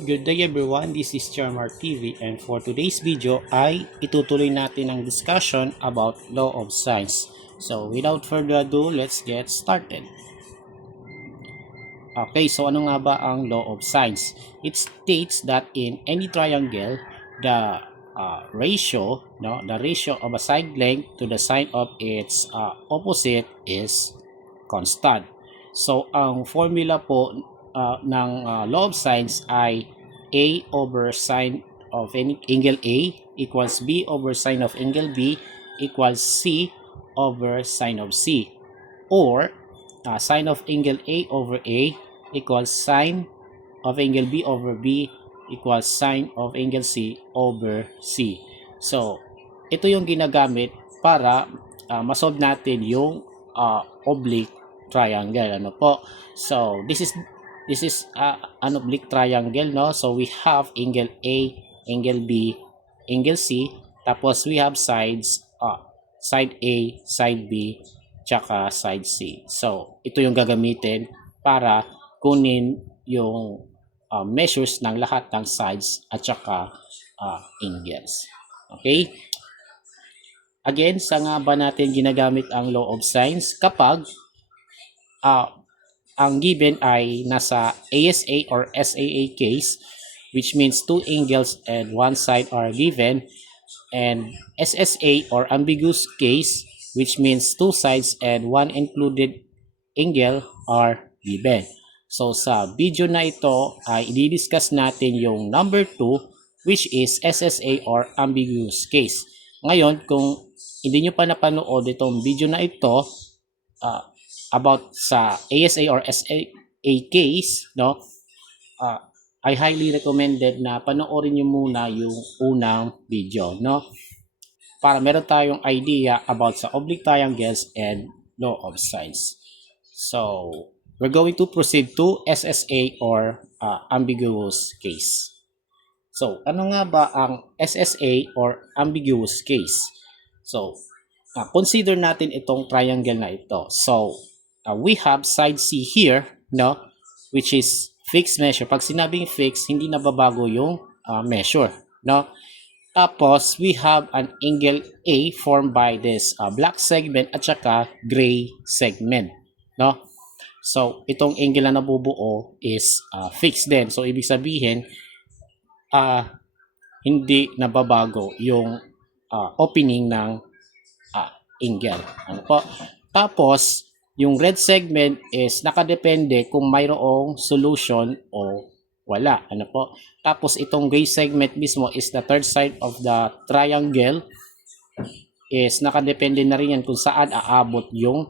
Good day everyone, this is Charmar TV and for today's video ay itutuloy natin ang discussion about law of sines. So without further ado, let's get started. Okay, so ano nga ba ang law of sines? It states that in any triangle, the the ratio of a side length to the sine of its opposite is constant. So ang formula po ng law of sines ay A over sine of any angle A equals B over sine of angle B equals C over sine of C, or sine of angle A over A equals sine of angle B over B equals sine of angle C over C. So, ito yung ginagamit para masolve natin yung oblique triangle. Ano po? So, this is an oblique triangle, no? So, we have angle A, angle B, angle C, tapos we have sides, side A, side B, tsaka side C. So, ito yung gagamitin para kunin yung measures ng lahat ng sides at saka angles. Okay? Again, saan nga ba natin ginagamit ang law of sines? Kapag ang given ay nasa ASA or SAA case, which means two angles and one side are given, and SSA or ambiguous case, which means two sides and one included angle are given. So sa video na ito ay i-discuss natin yung number 2, which is SSA or ambiguous case. Ngayon, kung hindi nyo pa napanood itong video na ito about sa ASA or SAA case, no, I highly recommended na panoorin nyo muna yung unang video, no, para meron tayong idea about sa oblique triangles and law of sines. So, we're going to proceed to SSA or ambiguous case. So, ano nga ba ang SSA or ambiguous case? So, consider natin itong triangle na ito. So, we have side C here, no, which is fixed measure. Pag sinabing fixed, hindi nababago yung measure, no? Tapos, we have an angle A formed by this black segment at saka gray segment, no? So, itong angle na nabubuo is fixed din. So, ibig sabihin, hindi nababago yung opening ng angle. Ano po? Tapos, yung red segment is nakadepende kung mayroong solution o wala. Ano po? Tapos, itong gray segment mismo is the third side of the triangle, is nakadepende na rin yan kung saan aabot yung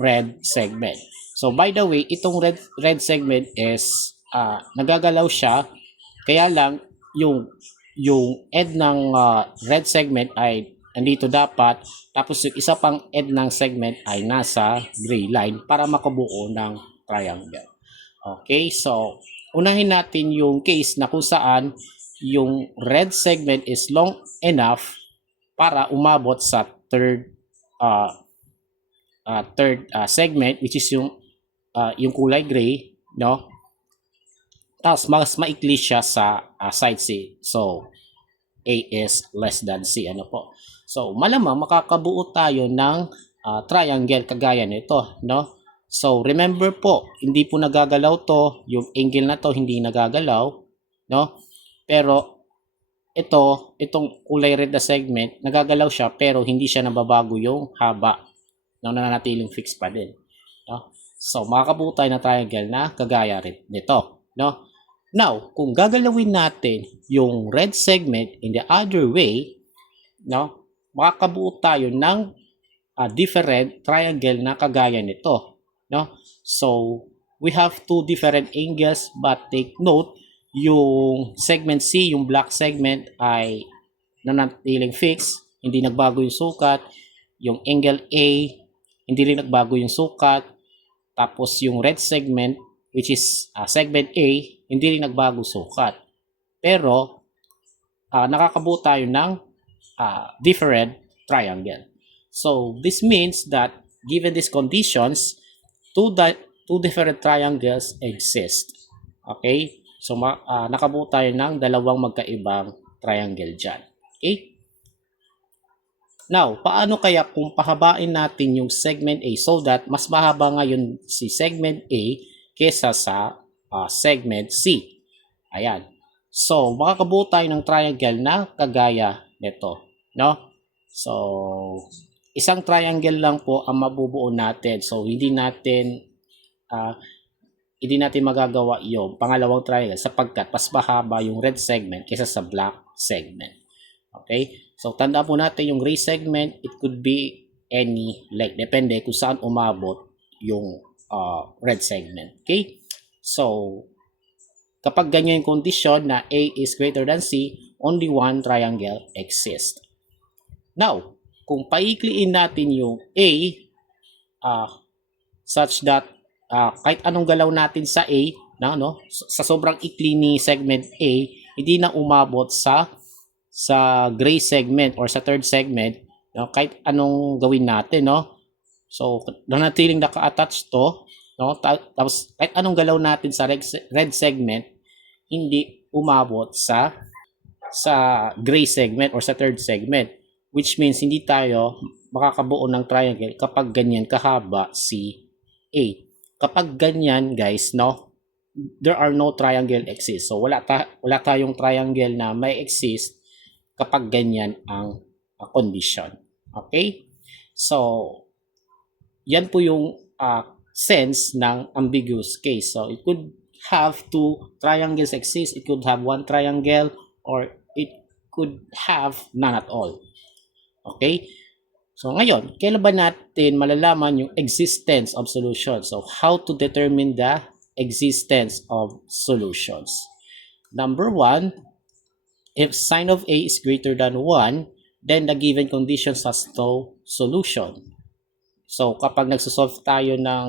red segment. So by the way, itong red segment is nagagalaw siya, kaya lang yung end ng red segment ay andito dapat, tapos yung isa pang end ng segment ay nasa gray line para makabuo ng triangle. Okay, so unahin natin yung case na kung saan yung red segment is long enough para umabot sa third segment, which is yung kulay gray, no? Tapos mas maikli siya sa side C. So A is less than C, ano po? So malamang makakabuo tayo ng triangle kagaya nito, no? So remember po, hindi po nagagalaw to, yung angle na to hindi nagagalaw, no? Pero itong kulay red na segment, nagagalaw siya pero hindi siya nababago yung haba, nananatiling fixed pa din, no? So makakabuo tayo ng triangle na kagaya rin nito, no? Now, kung gagalawin natin yung red segment in the other way, no, makakabuo tayo ng different triangle na kagaya nito, no? So we have two different angles, but take note, yung segment C, yung black segment ay nanatiling fixed, hindi nagbago yung sukat. Yung angle A, hindi rin nagbago yung sukat. Tapos yung red segment, which is segment A, hindi rin nagbago sukat. Pero nakakabuo tayo ng different triangle. So this means that given these conditions, two different triangles exist. Okay? So nakabuo tayo ng dalawang magkaibang triangle dyan. Okay? Now, paano kaya kung pahabain natin yung segment A so that mas mahaba ngayon si segment A kesa sa segment C? Ayan. So, makakabuo tayo ng triangle na kagaya nito, no? So, isang triangle lang po ang mabubuo natin. So, hindi natin magagawa yung pangalawang triangle sapagkat mas mahaba yung red segment kaysa sa black segment. Okay? So, tandaan po natin yung gray segment, it could be any length. Depende kung saan umabot yung red segment. Okay? So, kapag ganyan yung kondisyon na A is greater than C, only one triangle exists. Now, kung paikliin natin yung A such that kahit anong galaw natin sa A, sa sobrang ikli ni segment A, hindi na umabot sa gray segment or sa third segment, kahit anong gawin natin, no? So, nanatiling naka-attach to, no? Tapos kahit anong galaw natin sa red segment, hindi umabot sa gray segment or sa third segment, which means hindi tayo makakabuo ng triangle kapag ganyan kahaba si A. Kapag ganyan, guys, no, there are no triangle exist. So wala tayong triangle na may exist kapag ganyan ang condition. Okay? So yan po yung sense ng ambiguous case. So it could have two triangles exist, it could have one triangle, or it could have none at all. Okay? So ngayon, kailan ba natin malalaman yung existence of solutions? So how to determine the existence of solutions? Number one, if sine of A is greater than 1, then the given conditions has no solution. So kapag nagsosolve tayo ng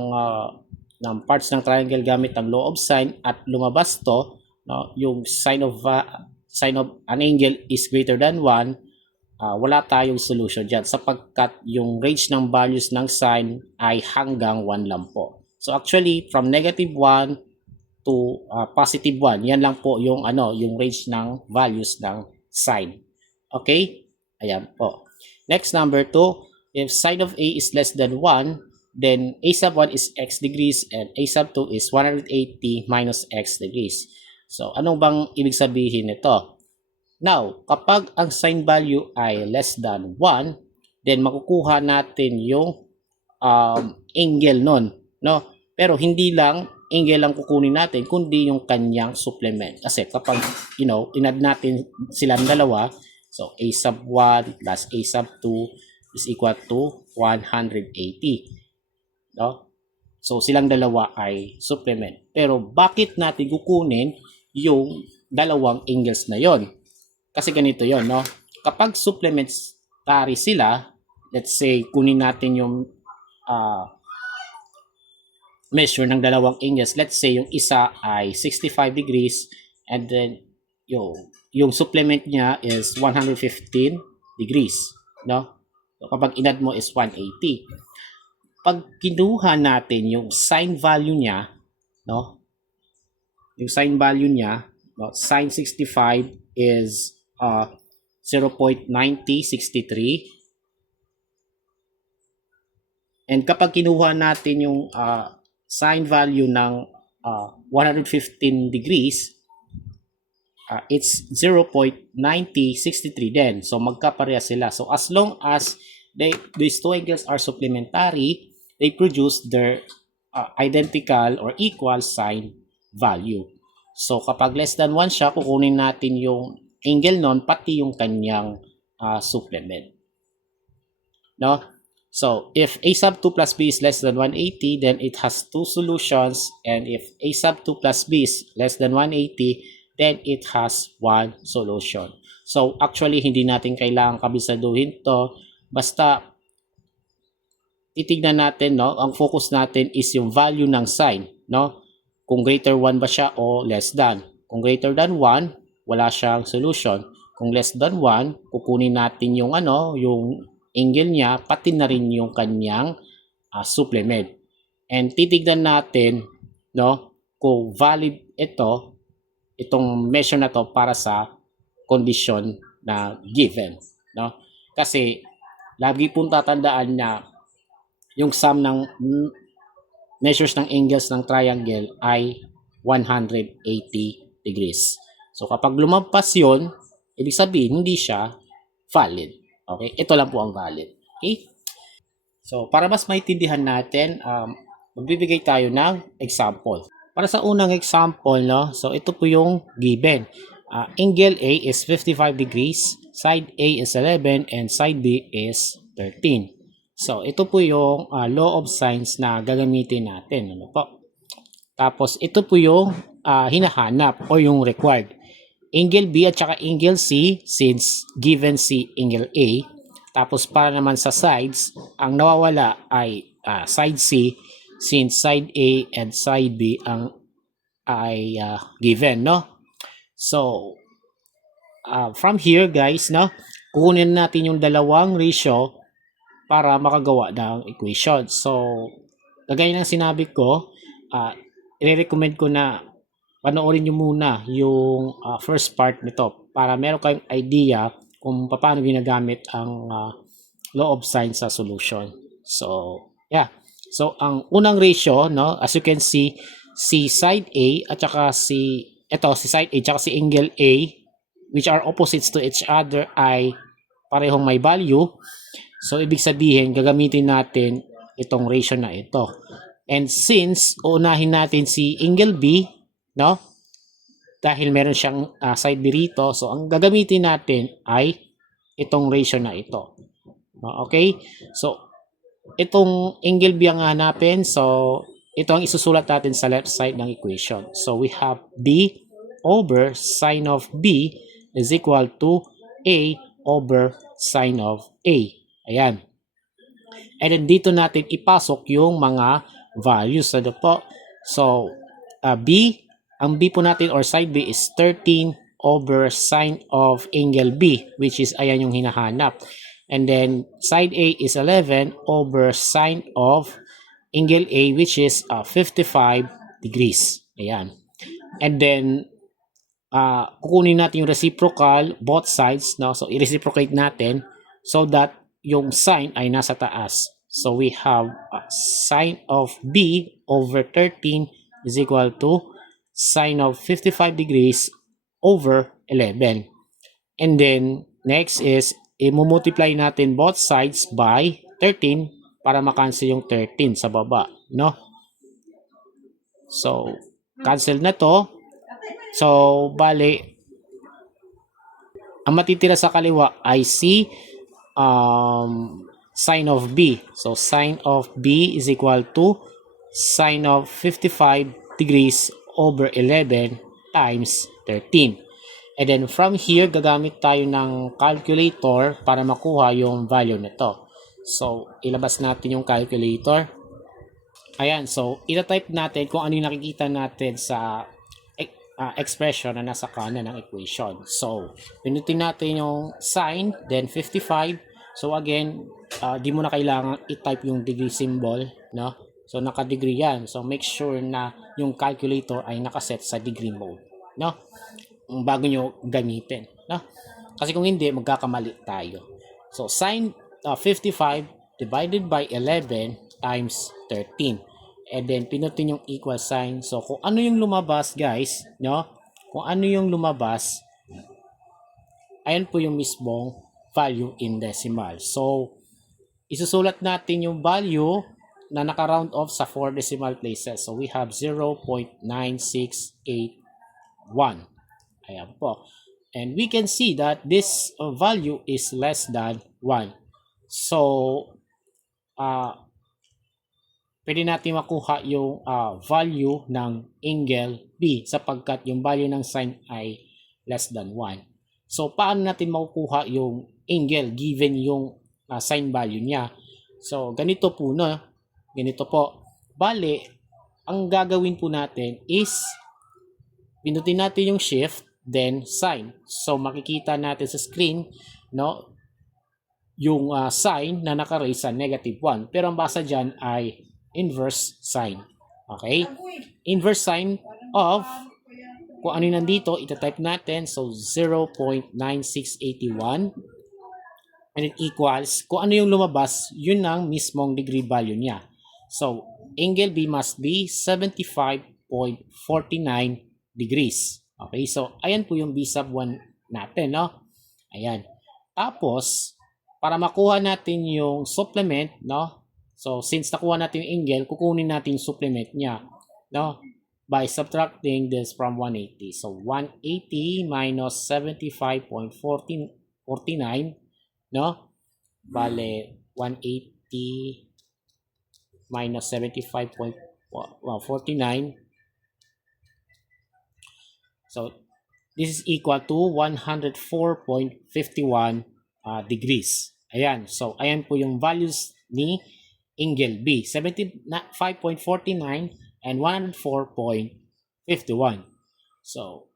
parts ng triangle gamit ang law of sine at lumabas to, no, yung sine of an angle is greater than 1, wala tayong solution dyan sapagkat yung range ng values ng sine ay hanggang 1 lang po. So actually from negative 1 to positive 1, yan lang po yung yung range ng values ng sine. Okay? Ayan po. Next, number 2, if sine of A is less than 1, then A sub 1 is x degrees and A sub 2 is 180 minus x degrees. So ano bang ibig sabihin nito? Now, kapag ang sine value ay less than 1, then makukuha natin yung angle nun, no? Pero hindi lang angle lang kukunin natin, kundi yung kanyang supplement. Kasi kapag, inad natin silang dalawa, so A sub 1 plus A sub 2 is equal to 180. No? So, silang dalawa ay supplement. Pero bakit natin kukunin yung dalawang angles na yon? Kasi ganito yon, no? Kapag supplementary sila, let's say, kunin natin yung measure ng dalawang angles. Let's say, yung isa ay 65 degrees and then yung supplement niya is 115 degrees, no? So, kapag inad mo is 180. Pag kinuha natin yung sine value niya, no? Yung sine value niya, no? Sine 65 is 0.9063. And kapag kinuha natin yung sine value ng 115 degrees, it's 0.9063 din. So magkapareha sila. So as long as these two angles are supplementary, they produce their identical or equal sine value. So kapag less than 1 siya, kukunin natin yung angle nun, pati yung kanyang supplement. No? So if A sub 2 plus B is less than 180, then it has two solutions. And if A sub 2 plus B is less than 180, then it has one solution. So actually, hindi natin kailangan kabisaduhin to. Basta titignan natin, no? Ang focus natin is yung value ng sine, no? Kung greater 1 ba siya o less than. Kung greater than 1, wala siyang solution. Kung less than 1, kukunin natin yung yung angle niya, pati na rin yung kanyang supplement. And titignan natin, no, kung valid ito itong measure na to para sa condition na given, no? Kasi lagi pong tatandaan na yung sum ng measures ng angles ng triangle ay 180 degrees. So kapag lumampas yon, ibig sabihin hindi siya valid. Okay? Ito lang po ang valid. Okay? So para mas maintindihan natin, magbibigay tayo ng example. Para sa unang example, no? So ito po yung given. Angle A is 55 degrees, side A is 11, and side B is 13. So ito po yung law of sines na gagamitin natin. Ano po? Tapos ito po yung hinahanap o yung required. Angle B at saka angle C since given si angle A. Tapos para naman sa sides, ang nawawala ay side C since side A and side B ay given, no? So from here guys, no, kukunin natin yung dalawang ratio para makagawa ng equation. So kagaya ng sinabi ko, i-recommend ko na panoorin nyo muna yung first part nito para meron kayong idea kung paano ginagamit ang law of sines sa solution. So, yeah. So, ang unang ratio, no, as you can see, si side A at saka si side A at saka si angle A, which are opposites to each other, ay parehong may value. So, ibig sabihin, gagamitin natin itong ratio na ito. And since uunahin natin si angle B, no? Dahil meron siyang side B rito, so ang gagamitin natin ay itong ratio na ito. Okay? So, itong angle B ang hanapin. So, ito ang isusulat natin sa left side ng equation. So, we have B over sine of B is equal to A over sine of A. Ayan. And then dito natin ipasok yung mga values. Ano po? So, ang B po natin or side B is 13 over sine of angle B, which is ayan yung hinahanap. And then side A is 11 over sine of angle A, which is 55 degrees. Ayan. And then kukunin natin yung reciprocal both sides, no? So i-reciprocate natin so that yung sine ay nasa taas. So we have sine of B over 13 is equal to sine of 55 degrees over 11. And then next is i-multiply natin both sides by 13 para makancel yung 13 sa baba, no? So cancel na to. So bali ang matitira sa kaliwa ay si sine of B. So sine of B is equal to sine of 55 degrees over 11 times 13. And then from here, gagamit tayo ng calculator para makuha yung value nito. So, ilabas natin yung calculator. Ayan, so ita-type natin kung ano yung nakikita natin sa expression na nasa kanan ng equation. So, pinutin natin yung sine, then 55. So again, di mo na kailangan i-type yung degree symbol, no? So naka-degree yan. So make sure na yung calculator ay nakaset sa degree mode, no? Bago nyo gamitin, no? Kasi kung hindi, magkakamali tayo. So sine 55 divided by 11 times 13. And then pinutin yung equal sign. So kung ano yung lumabas, guys, no? Kung ano yung lumabas, ayan po yung mismong value in decimal. So isusulat natin yung value na naka-round off sa 4 decimal places. So we have 0.9681. Ayan po. And we can see that this value is less than 1. So, pwede natin makuha yung value ng angle B sapagkat yung value ng sine ay less than 1. So, paano natin makukuha yung angle given yung sine value niya? So, ganito po, no? Ganito po. Bale, ang gagawin po natin is pinutin natin yung shift, then sine. So, makikita natin sa screen, no? Yung sign na naka-raise sa -1. Pero ang basa dyan ay inverse sine. Okay? Inverse sine of kung ano yung nandito, itatype natin. So, 0.9681. And it equals, kung ano yung lumabas, yun ang mismong degree value niya. So, angle B must be 75.49 degrees. Okay, so ayan po yung B sub 1 natin, no? Ayan. Tapos, para makuha natin yung supplement, no? So, since nakuha natin yung angle, kukunin natin yung supplement niya, no? By subtracting this from 180. So, 180 minus 75.49, no? Bale, 180 minus 75.49. So, this is equal to 104.51 degrees. Ayan. So, ayan po yung values ni angle B. 75.49 and 104.51. So,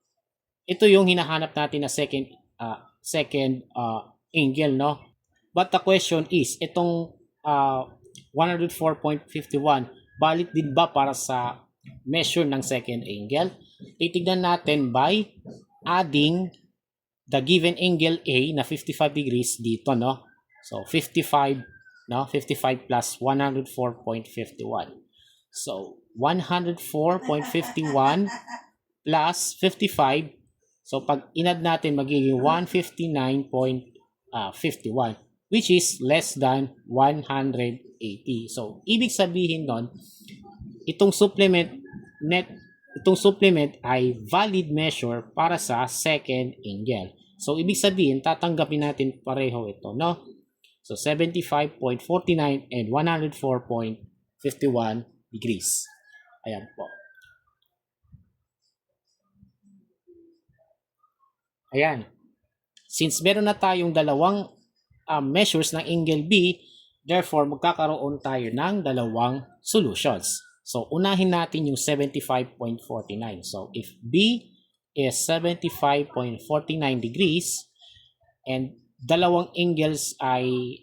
ito yung hinahanap natin na second angle, no? But the question is, itong 104.51, valid din ba para sa measure ng second angle? Titignan natin by adding the given angle A na 55 degrees dito, no? So, 55, no? 55 plus 104.51. So, 104.51 plus 55. So, pag inad natin, magiging 159.51, which is less than 180. So, ibig sabihin nun, itong supplement ay valid measure para sa second angle. So, ibig sabihin, tatanggapin natin pareho ito, no? So, 75.49 and 104.51 degrees. Ayan po. Ayan. Since meron na tayong dalawang measures ng angle B, therefore, magkakaroon tayo ng dalawang solutions. So, unahin natin yung 75.49. So, if B is 75.49 degrees and dalawang angles ay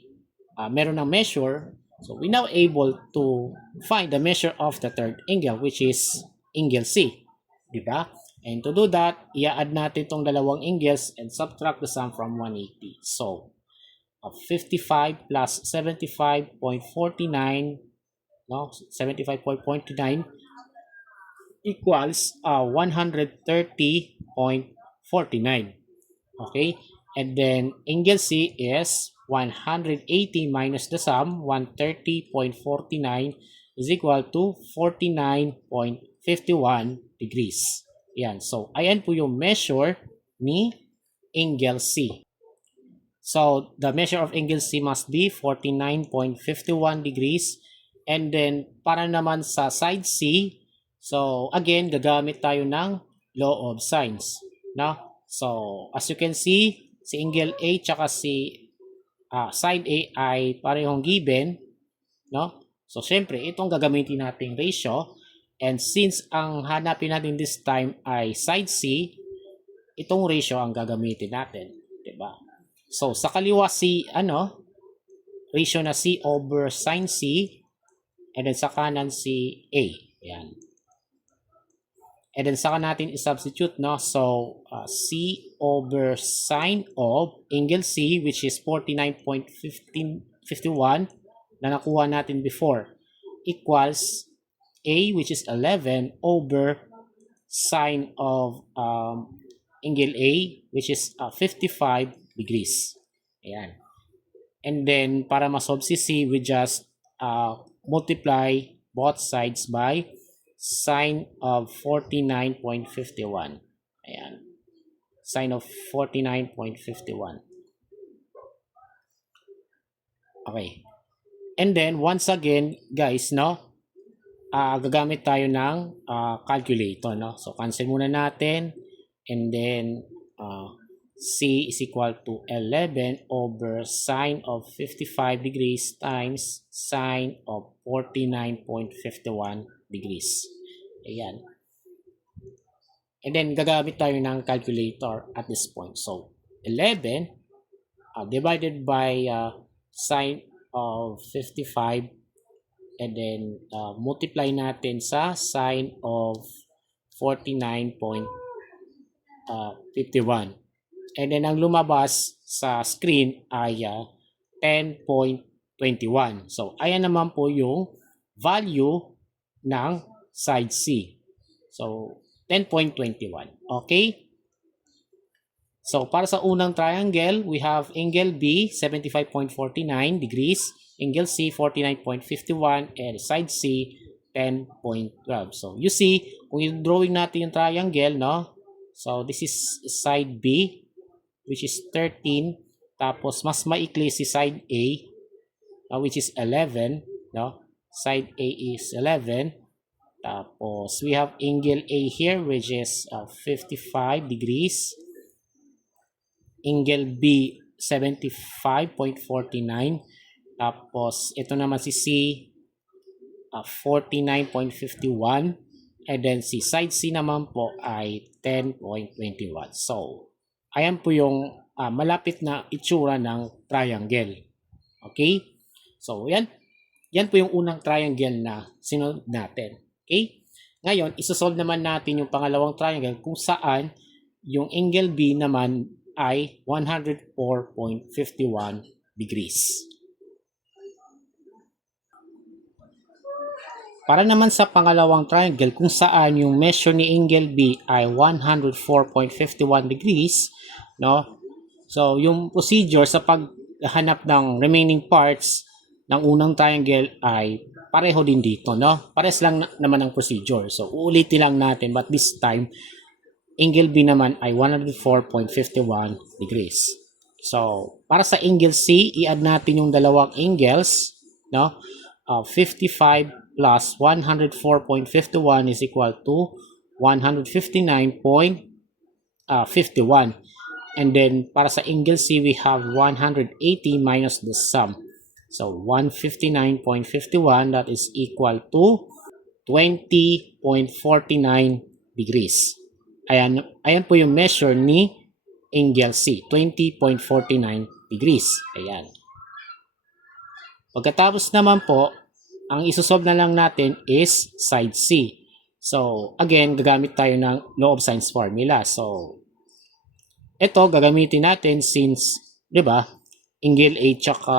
meron ng measure, so we now able to find the measure of the third angle, which is angle C. Diba? And to do that, i-add natin itong dalawang angles and subtract the sum from 180. So, 55 plus 75.49, no, 75.49 equals 130.49. Okay, and then angle C is 180 minus the sum, 130.49 is equal to 49.51 degrees. Yan, so ayan po yung measure ni angle C. So, the measure of angle C must be 49.51 degrees. And then, para naman sa side C, so, again, gagamit tayo ng law of sines. No? So, as you can see, si angle A tsaka si side A ay parehong given. No? So, syempre, itong gagamitin nating ratio. And since ang hanapin natin this time ay side C, itong ratio ang gagamitin natin. Diba? So, sa kaliwa si, ratio na C over sin C. And then sa kanan si A. Ayan. And then saka natin i-substitute, no? So, C over sine of angle C, which is 49.51 na nakuha natin before, equals A, which is 11, over sine of angle A, which is 55 degrees. Ayan. And then, para ma-solve si C, we just multiply both sides by sine of 49.51. Ayan. Sine of 49.51. Okay. And then, once again, guys, no? Gagamit tayo ng calculator, no? So, cancel muna natin. And then, C is equal to 11 over sine of 55 degrees times sine of 49.51 degrees. Ayan. And then, gagamit tayo ng calculator at this point. So, 11 divided by sine of 55, and then multiply natin sa sine of 49.51. 51. And then ang lumabas sa screen ay 10.21. So, ayan naman po yung value ng side C. So, 10.21. Okay? So, para sa unang triangle, we have angle B, 75.49 degrees, angle C, 49.51, and side C, 10.12. So, you see, kung i-drawing natin yung triangle, no? So, this is side B, which is 13. Tapos, mas maikli si side A, which is 11. No? Side A is 11. Tapos, we have angle A here, which is 55 degrees. Angle B, 75.49. Tapos, ito naman si C, 49.51. And then, si side C naman po ay 10.21. So, ayan po yung malapit na itsura ng triangle. Okay? So, yan. Yan po yung unang triangle na sinunod natin. Okay? Ngayon, isosolve naman natin yung pangalawang triangle kung saan yung angle B naman ay 104.51 degrees. Para naman sa pangalawang triangle kung saan yung measure ni angle B ay 104.51 degrees, no? So, yung procedure sa paghanap ng remaining parts ng unang triangle ay pareho din dito, no? Pares lang naman ang procedure. So, uulitin lang natin, but this time angle B naman ay 104.51 degrees. So, para sa angle C, i-add natin yung dalawang angles, no? 55 plus 104.51 is equal to 159.51. And then, para sa angle C, we have 180 minus the sum. So, 159.51, that is equal to 20.49 degrees. Ayan po yung measure ni angle C, 20.49 degrees. Ayan. Pagkatapos naman po, ang isosolve na lang natin is side C. So, again, gagamit tayo ng law of sines formula. So, ito gagamitin natin since, di ba, angle A tsaka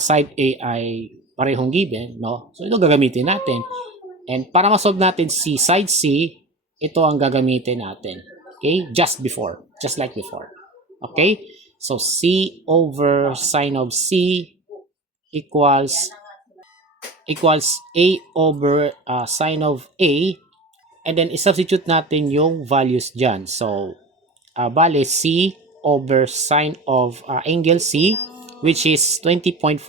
side A ay parehong given, no? So, ito gagamitin natin. And para ma-solve natin si side C, ito ang gagamitin natin. Okay? Just like before. Okay? So, C over sine of C equals A over sine of A, and then i-substitute natin yung values dyan. So, bale C over sine of angle C, which is 20.49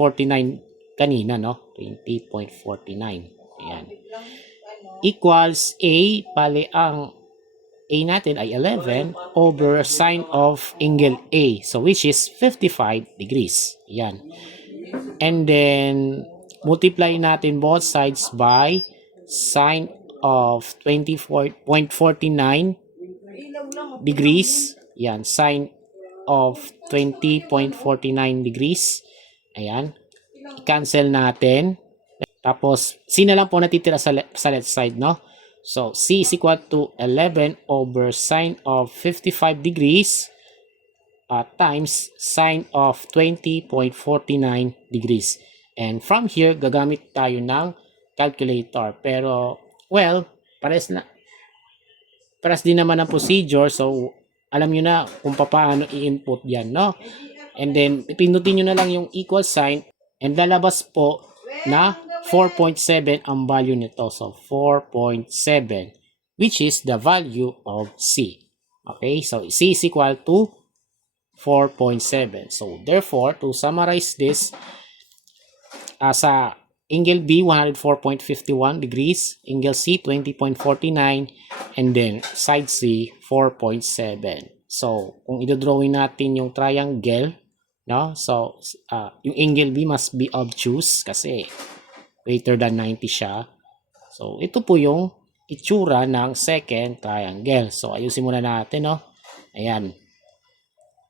kanina, no? 20.49. Ayan. Equals A, bale ang A natin ay 11 over sine of angle A, so which is 55 degrees. Ayan. And then, multiply natin both sides by sine of 24.49 degrees. Yan, sine of 20.49 degrees. Ayan. I-cancel natin. Tapos, C na lang po natitira sa left side, no? So, C is equal to 11 over sine of 55 degrees times sine of 20.49 degrees. And from here, gagamit tayo ng calculator. Pero, well, pares din naman ang procedure. So, alam nyo na kung paano i-input yan, no? And then, pindutin nyo na lang yung equal sign. And lalabas po na 4.7 ang value nito. So, 4.7, which is the value of C. Okay? So, C is equal to 4.7. So, therefore, to summarize this, sa angle B, 104.51 degrees, angle C, 20.49, and then side C, 4.7. So, kung i-drawing natin yung triangle, no? So, yung angle B must be obtuse kasi greater than 90 siya. So, ito po yung itsura ng second triangle. So, ayusin muna natin, no? Ayan.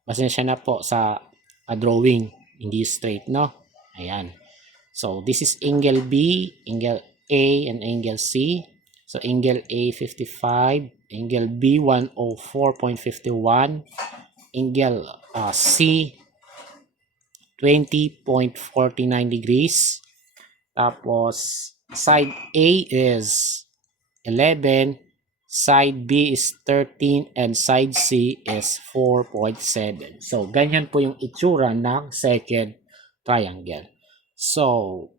Pasensya na po sa drawing, hindi straight, no? Ayan. So, this is angle B, angle A, and angle C. So, angle A, 55. Angle B, 104.51. Angle C, 20.49 degrees. Tapos, side A is 11, side B is 13, and side C is 4.7. So, ganyan po yung itsura ng second triangle. So,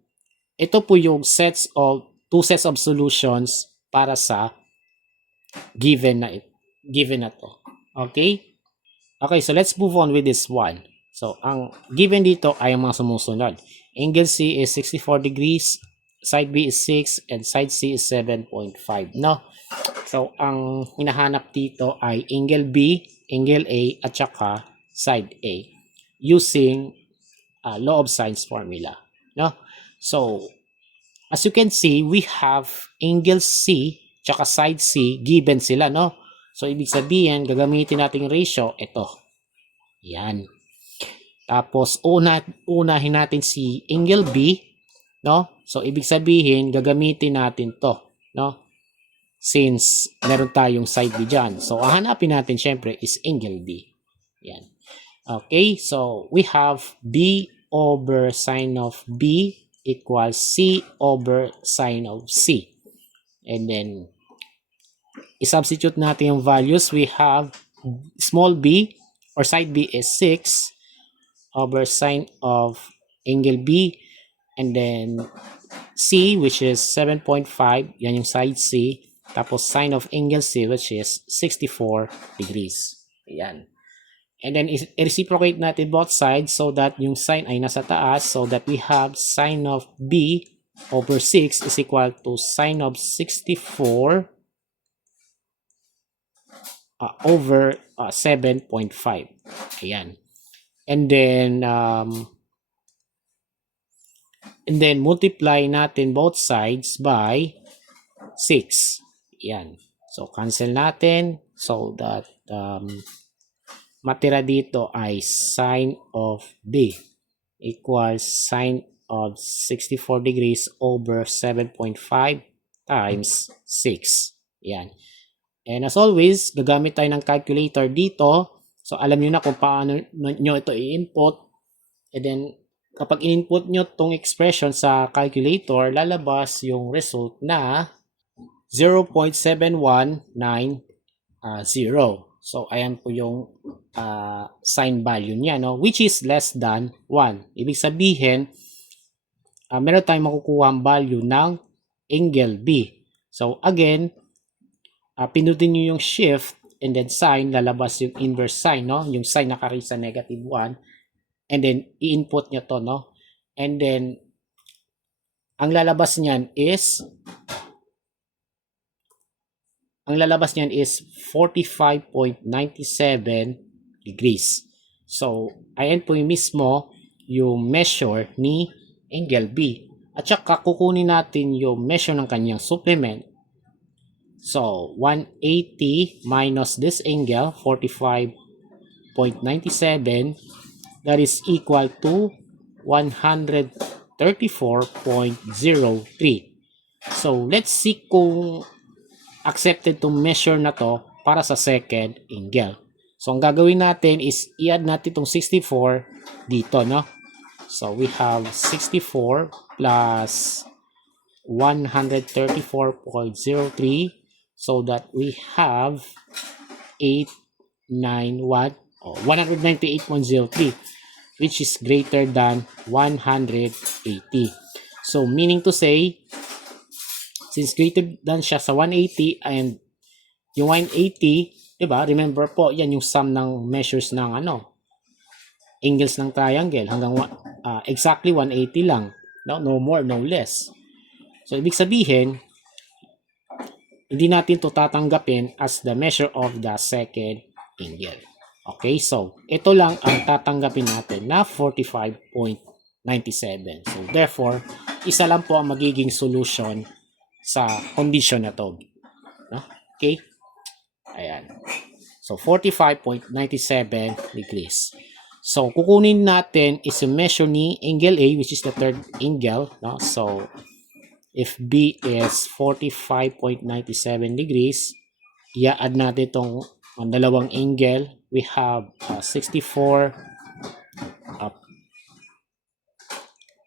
ito po yung two sets of solutions para sa given na to. Okay? Okay, so let's move on with this one. So, ang given dito ay ang mga sumusunod. Angle C is 64 degrees, side B is 6, and side C is 7.5. No? So, ang hinahanap dito ay angle B, angle A, at saka side A using law of sines formula. No? So, as you can see, we have angle C tsaka side C given sila, no? So, ibig sabihin, gagamitin natin ratio, ito. Yan. Tapos, unahin natin si angle B, no? So, ibig sabihin, gagamitin natin to, no? Since meron tayong side B dyan. So, ang hanapin natin, syempre, is angle B. Yan. Okay, so, we have B over sine of B equals C over sine of C. And then, i-substitute natin yung values. We have small b or side B is 6 over sine of angle B. And then, C, which is 7.5. Yan yung side C. Tapos, sine of angle C, which is 64 degrees. Ayan. And then, i-reciprocate natin both sides so that yung sine ay nasa taas. So that we have sine of B over 6 is equal to sine of 64 over 7.5. Ayan. And then multiply natin both sides by 6. Ayan. So, cancel natin so that matira dito ay sine of B equals sine of 64 degrees over 7.5 times 6. Yan. And as always, gagamit tayo ng calculator dito. So, alam nyo na kung paano nyo ito i-input. And then, kapag in-input nyo tong expression sa calculator, lalabas yung result na 0.7190. So, ayan po yung sign value niya, no? Which is less than 1. Ibig sabihin, meron tayong makukuha ang value ng angle B. So, again, pinutin nyo yung shift and then sign, lalabas yung inverse sign, no? Yung sign nakarate sa negative 1. And then, i-input nyo to, no? And then, ang lalabas niyan is 45.97 degrees. So, ayan po yung mismo yung measure ni angle B. At saka kukunin natin yung measure ng kanyang supplement. So, 180 minus this angle, 45.97, that is equal to 134.03. So, let's see kung accepted to measure na to para sa second angle. So, ang gagawin natin is i-add natin itong 64 dito, no? So, we have 64 plus 134.03 so that we have 198.03 which is greater than 180. So, meaning to say, since greater than siya sa 180 and yung 180, diba? Remember po, yan yung sum ng measures ng angles ng triangle hanggang exactly 180 lang. No more, no less. So, ibig sabihin, hindi natin to tatanggapin as the measure of the second angle. Okay, so ito lang ang tatanggapin natin na 45.97. So, therefore, isa lang po ang magiging solution sa condition na to. No? Okay? Ayan. So, 45.97 degrees. So, kukunin natin is yung measure ni angle A, which is the third angle. No? So, If B is 45.97 degrees, i-add natin itong dalawang angle. We have 64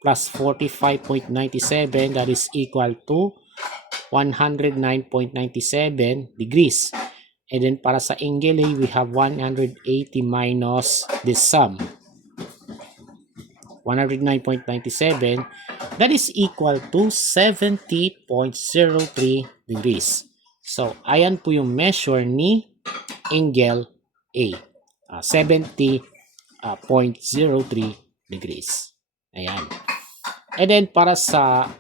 plus 45.97, that is equal to 109.97 degrees. And then para sa angle A, we have 180 minus this sum. 109.97, that is equal to 70.03 degrees. So, ayan po yung measure ni angle A. 70.03 degrees. Ayan. And then, para sa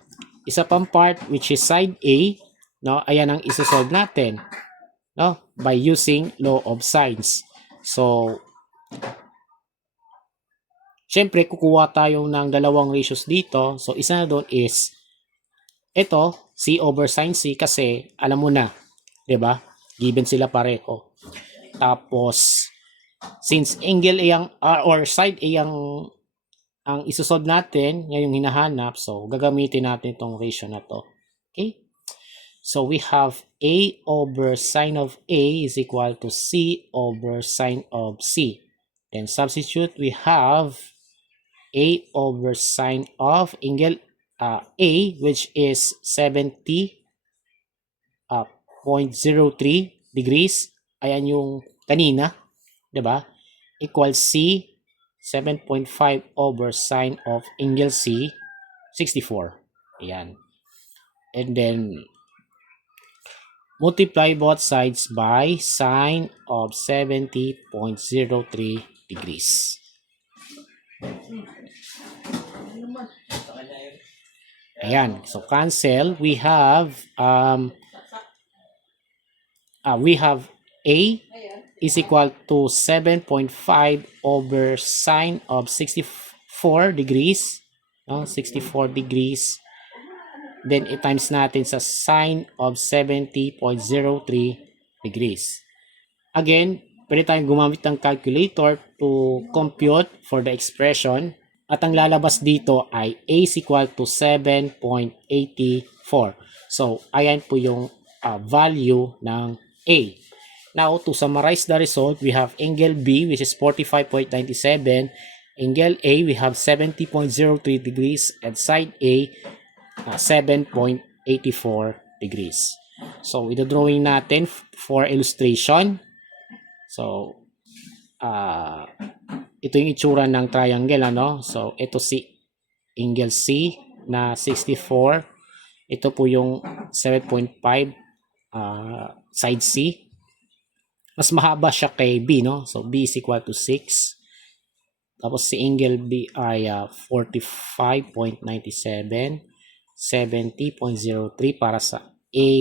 isa pang part, which is side A, no, ayan ang isosolve natin, no, by using law of sines. So, syempre, kukuha tayo ng dalawang ratios dito. So, isa na doon is ito, C over sin C, kasi alam mo na, 'di ba? Given sila pareho. Tapos, since angle A ang, or side A ang isosolve natin, yan yung hinahanap, so gagamitin natin itong ratio na to. Okay? So, we have A over sine of A is equal to C over sine of C. Then, substitute, we have A over sine of angle A, which is 70.03 degrees. Ayan yung kanina, 'di ba? Equals C, 7.5 over sine of angle C, 64. Ayan. And then, multiply both sides by sine of 70.03 degrees. Ayan. So, cancel. We have A is equal to 7.5 over sine of 64 degrees. No? 64 degrees. Then, i-times natin sa sine of 70.03 degrees. Again, pwede tayong gumamit ng calculator to compute for the expression. At ang lalabas dito ay A is equal to 7.84. So, ayan po yung value ng A. Now, to summarize the result, we have angle B, which is 45.97. Angle A, we have 70.03 degrees. And side A, 7.84 degrees. So, ito-drawing natin for illustration. So, ito yung itsura ng triangle, ano? So, ito si angle C na 64. Ito po yung 7.5 side C. Mas mahaba siya kay B, no? So, B is equal to 6. Tapos si angle B ay 45.97. 70.03 para sa A.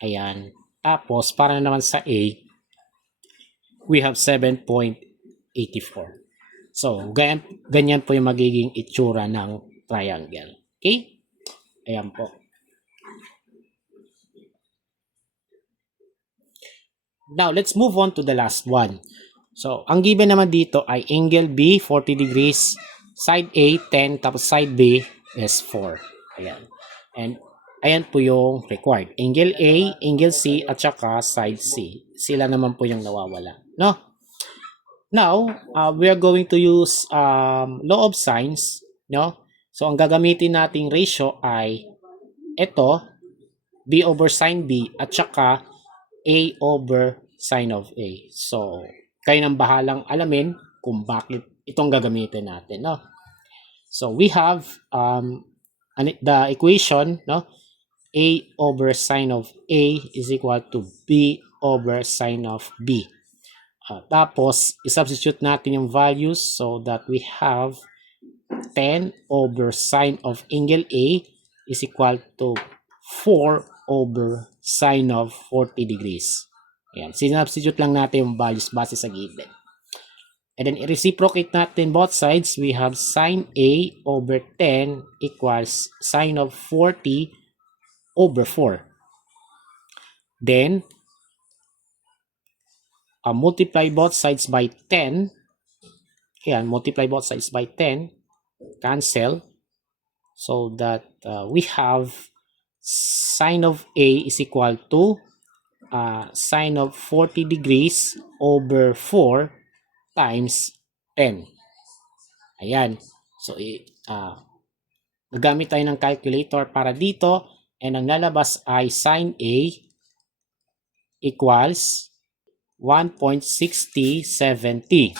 Ayan. Tapos, para naman sa A, we have 7.84. So, ganyan po yung magiging itsura ng triangle. Okay? Ayan po. Now, let's move on to the last one. So, ang given naman dito ay angle B, 40 degrees, side A, 10, tapos side B is 4. Ayan. And, ayan po yung required. Angle A, angle C, at saka side C. Sila naman po yung nawawala. No? Now, we are going to use law of sines. No? So, ang gagamitin nating ratio ay ito, B over sine B, at saka A over sine of A. So, kayo nang bahalang alamin kung bakit itong gagamitin natin, no? So, we have the equation, no? A over sine of A is equal to B over sine of B. Tapos, i-substitute natin yung values so that we have 10 over sine of angle A is equal to 4 over sine of 40 degrees. Ayan. Sinubstitute lang natin yung values base sa given. And then, i-reciprocate natin both sides. We have sine A over 10 equals sine of 40 over 4. Then, multiply both sides by 10. Ayan, multiply both sides by 10. Cancel. So that we have sine of A is equal to sine of 40 degrees over 4 times 10. Ayan. So, gagamit tayo ng calculator para dito, and ang lalabas ay sine A equals 1.6070.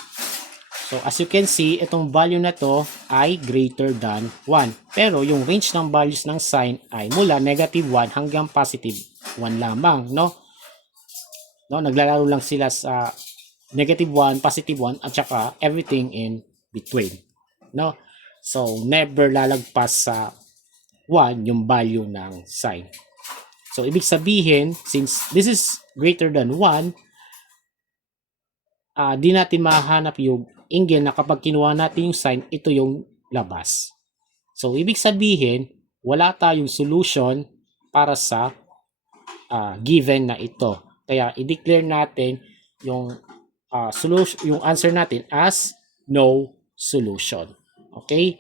So, as you can see, itong value na to ay greater than 1. Pero, yung range ng values ng sine ay mula negative 1 hanggang positive 1 lamang, no? Naglalaro lang sila sa negative 1, positive 1, at saka everything in between, no? So, never lalagpas sa 1 yung value ng sine. So, ibig sabihin, since this is greater than 1, di natin mahanap yung angle na kapag kinuha natin yung sine, ito yung labas. So, ibig sabihin, wala tayong solution para sa given na ito. Kaya, i-declare natin yung solution, yung answer natin as no solution. Okay?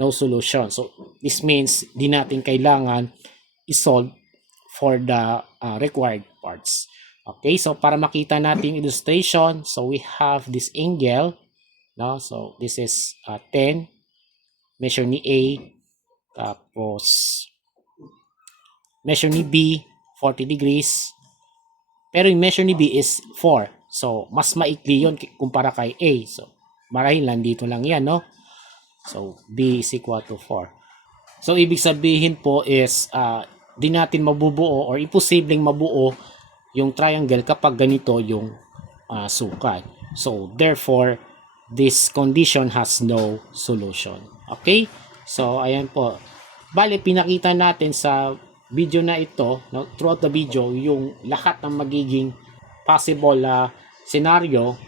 No solution. So, this means di natin kailangan i-solve for the required parts. Okay? So, para makita natin illustration, so we have this angle. No? So, this is 10. Measure ni A. Tapos, measure ni B, 40 degrees. Pero yung measure ni B is 4. So, mas maikli yun kumpara kay A. So, marahil lang dito lang yan, no? So, B is equal to 4. So, ibig sabihin po is, di natin mabubuo or imposibleng mabuo yung triangle kapag ganito yung sukat. So, therefore, this condition has no solution. Okay? So, ayan po. Bale, pinakita natin sa video na ito, no, throughout the video, yung lahat ng magiging possible scenario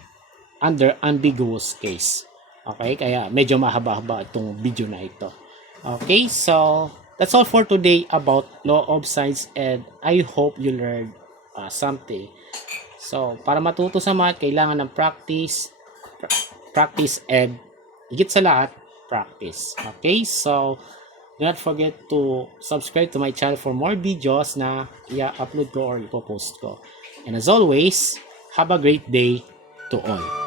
under ambiguous case. Okay? Kaya medyo mahaba-haba itong video na ito. Okay? So, that's all for today about law of sines, and I hope you learned something. So, para matuto sa math, kailangan ng practice, and higit sa lahat, practice. Okay? So, do not forget to subscribe to my channel for more videos na i-upload ko or ipopost ko. And as always, have a great day to all.